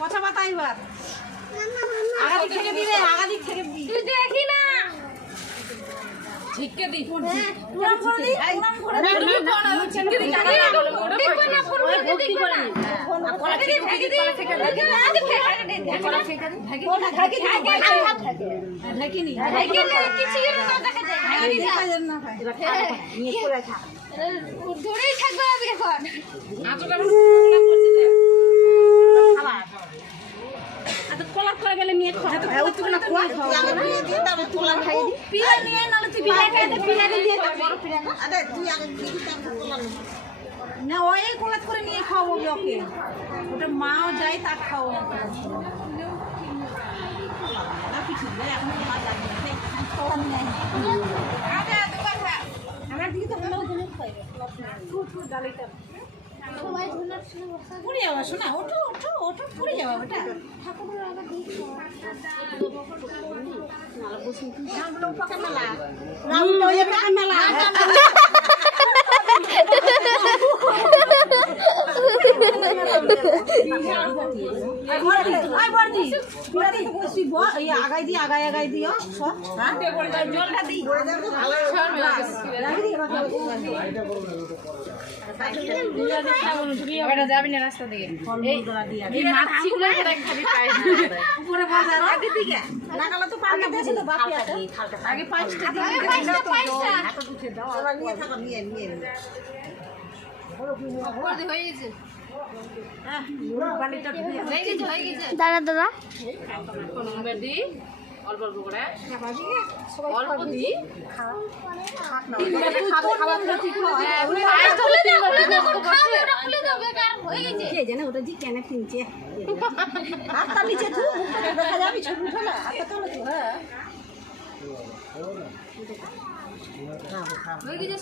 কথা বাতাই বার আগাদিক থেকে দিলে আগাদিক থেকে তুই দেখি না ঝিটকে দি পুরান করে দি ঝিটকে দি দেখো না ফোন করে দেখো না কলা থেকে ঢাকি দি কলা থেকে ঢাকি ঢাকিনি ঢাকি কিছু না দেখা যায় দেখা যায় না এবার নিয়ে পড়ে থাক ধরেই থাকবে আমি এখন আঁচটা না করতে দে খাবার এত কলার করে গেলে নিয়ে খা তুই না খোয়া আমি দিয়ে দিই তবে কলার খাই দি পিলা নিয়ে নালে তুই পিলা খাই দে পিলা দিয়ে তো বড় পিলা না আরে তুই আগে দিবি তারপর কলা না ওই কলার করে নিয়ে খাওয়াবো ওকে ওটা মাও যায় তা খাও না কিছু না এখন মা যাবে খাওয়া নেই আদা দোকান খা আমার দিকে তো হলো গুলো খাইবে ফুট ডালিটা সবাই ধুনার শুনে বসা পুড়ে যাওয়া শোনা ওঠো ওঠো ওঠো পুড়ে যাওয়া ওটা ঠাকুরের আগে দেখো রামলো পাকা মেলা রামলো এ পাকা মেলা আই বর্দি তুই বল এই আগাই দি আগাই দিও সব হ্যাঁ জলটা দি এটা যাবি না রাস্তা দিকে এই মাছি গুলো খাবি পাই উপরে বাজার আগে দিকে নাগালা তো পানি দেছে তো বাপিয়াটা আগে 5টা দিকে আগে 5টা হাত উঠে দাও ওরা নিয়ে থাকো নিয়ে বর্দি হয়ে গেছে বালিটা ধুয়ে হয়ে গেছে দাদা দাদা বর্দি অল্প অল্প করে সবাই অল্প দি খাবার ঠিক হয় কে জানে ওটা জি কেন কিনছে হাতটা নিচে ধু মুখটা দেখা যাবে ছবি উঠে না হাতটা তোলো তো হ্যাঁ হয়ে গেছে